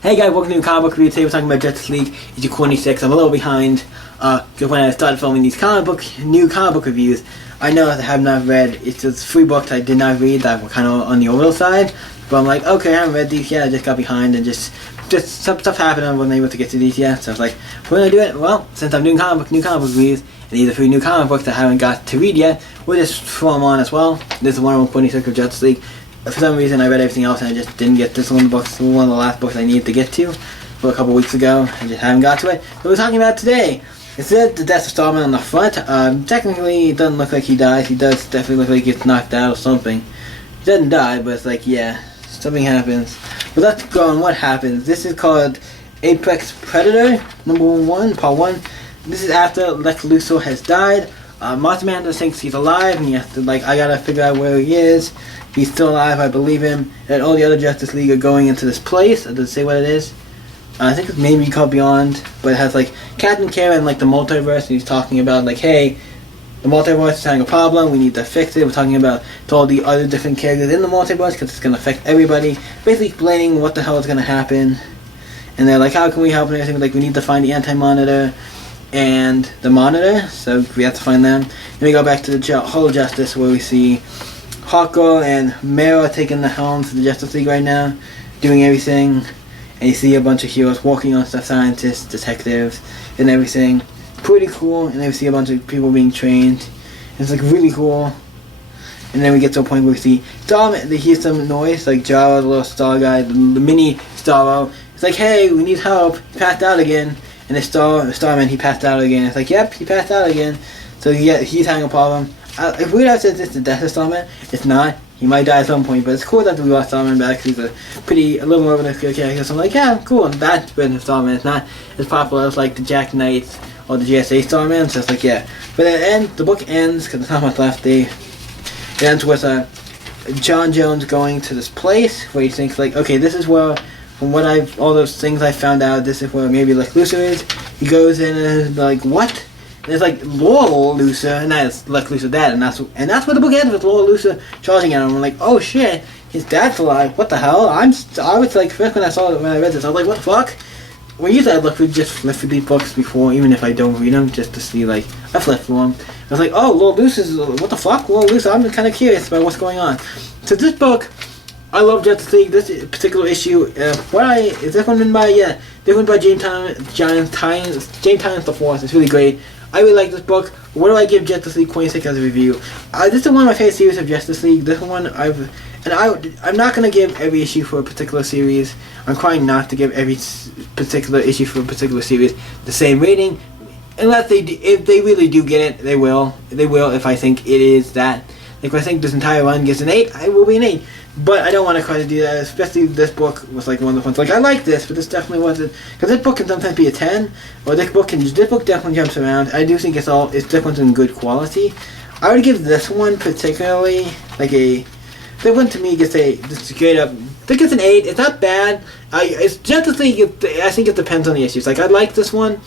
Hey guys, welcome to a new comic book review. Today we're talking about Justice League issue 26. I'm a little behind because when I started filming these new comic book reviews, I know I have not read. It's just 3 books I did not read that were kind of on the older side. But I'm like, okay, I haven't read these yet. I just got behind and just some stuff happened. I wasn't able to get to these yet. So I was like, we're gonna do it. Well, since I'm doing new comic book reviews, and these are 3 new comic books that I haven't got to read yet, we'll just throw them on as well. This is one of 26 of Justice League. For some reason, I read everything else and I just didn't get this one of the last books I needed to get to for a couple weeks ago. I just haven't got to it. So we're talking about today. It says the death of Starman on the front. Technically, it doesn't look like he dies. He does definitely look like he gets knocked out or something. He doesn't die, but it's like, yeah, something happens. But let's go on what happens. This is called Apex Predator, number 1, part 1. This is after Lex Luthor has died. Martha Manda thinks he's alive, and he has to, I gotta figure out where he is. He's still alive, I believe him. And all the other Justice League are going into this place. Does it say what it is? I think it's maybe called Beyond, but it has, Captain Kara and, the multiverse, and he's talking about, hey, the multiverse is having a problem, we need to fix it. We're talking about to all the other different characters in the multiverse, because it's going to affect everybody. Basically explaining what the hell is going to happen. And they're like, how can we help and everything? We need to find the Anti-Monitor and the Monitor, so we have to find them. Then we go back to the Hall of Justice, where we see Hawkgirl and Mera taking the helm to the Justice League right now, doing everything. And you see a bunch of heroes walking on stuff, scientists, detectives, and everything. Pretty cool. And then we see a bunch of people being trained. It's really cool. And then we get to a point where we see Starman. They hear some noise, Jaro, the little star guy, the mini Starro. It's like, hey, we need help. He passed out again. And the Starman, he passed out again. It's like, yep, he passed out again. So yeah, he's having a problem. If we would have said this is the death of Starman, it's not. He might die at some point, but it's cool that we got Starman back. He's a little more of an appeal character. So I'm like, yeah, cool. And that's better Starman. It's not as popular as the Jack Knight or the GSA Starman. So it's like, yeah. But at the end, the book ends because there's not much left. It ends with John Jones going to this place where he thinks okay, this is where, from what all those things I found out, this is where maybe Lex Luthor is. He goes in and is what? And it's Laurel Luthor, and that's Lex Luthor's dad, and that's where the book ends with Laurel Luthor charging at him. I'm like, oh shit, his dad's alive. What the hell? I was first when I read this, I was like, what the fuck? Well, usually I just flip through these books before, even if I don't read them, just to see I flip through them. I was like, oh, Laurel Luthor's, what the fuck? Laurel Luthor, I'm kind of curious about what's going on. So this book, I love Justice League. This particular issue, is this one written by? Yeah, this one by James Tynion the Fourth. It's really great. I really like this book. What do I give Justice League 26 as a review? This is one of my favorite series of Justice League. This one I'm not gonna give every issue for a particular series. I'm trying not to give every particular issue for a particular series the same rating, unless if they really do get it, they will. They will if I think it is that. If I think this entire run gets an 8, I will be an 8. But I don't want to try to do that, especially this book was one of the ones. I like this, but this definitely wasn't. Because this book can sometimes be a 10, or this book definitely jumps around. I do think this one's in good quality. I would give this one particularly, this one to me gets just straight up, it gets an 8. It's not bad. It's Justice League, I think it depends on the issues. I like this one.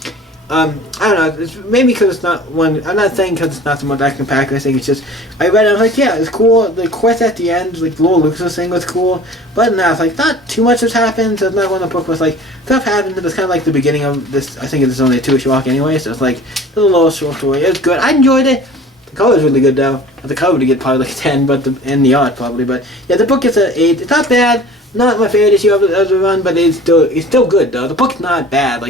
I don't know, it's maybe because it's not one, I'm not saying because it's not the most action packed, I think it's just, I read it, I was like, yeah, it's cool, the quest at the end, Laurel Lucas thing was cool, but now it's not too much has happened, so it's not when the book was stuff happened, but it's kind of the beginning of this, I think it's only a 2-issue arc anyway, so it's a little short story. It was good, I enjoyed it. The color is really good though, the cover would get probably a 10, and the art probably, but yeah, the book gets an 8, it's not bad, not my favorite issue of the run, but it's still good though, the book's not bad,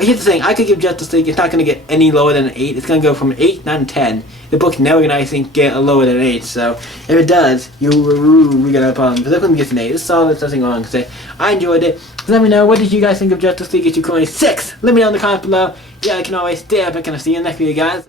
here's the thing, I could give Justice League, it's not going to get any lower than an 8, it's going to go from an 8, not a 10. The book's never going to, I think, get a lower than an 8, so if it does, we got a problem. But this one gets an 8, it's solid, there's nothing wrong to say. I enjoyed it. So let me know, what did you guys think of Justice League issue 26? Let me know in the comments below. Yeah, I can always stay up, I can see you in the next video, guys.